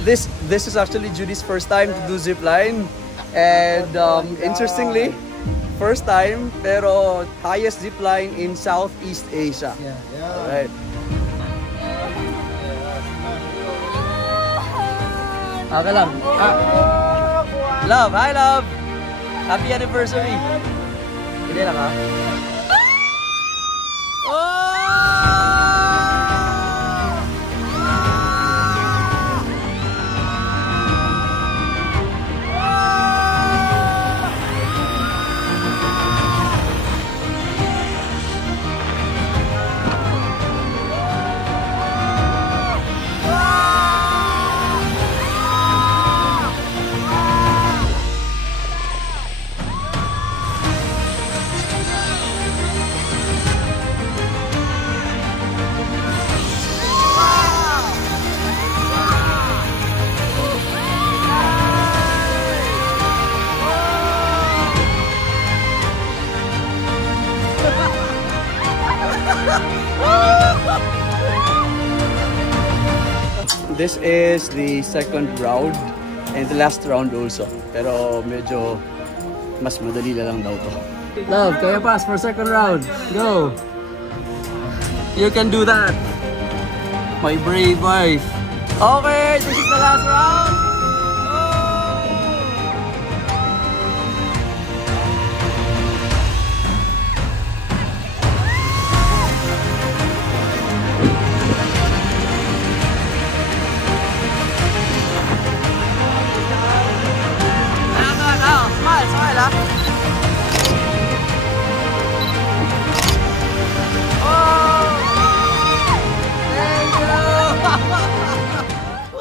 This is actually Judy's first time to do zipline, and interestingly, first time pero highest zipline in Southeast Asia. All right. Okay lang. Love, hi love. Happy anniversary. Hindi lang ha. This is the second round and the last round also. Pero medyo mas madali na lang daw to. Love, kaya pass for second round. Go! You can do that! My brave wife. Okay, this is the last round.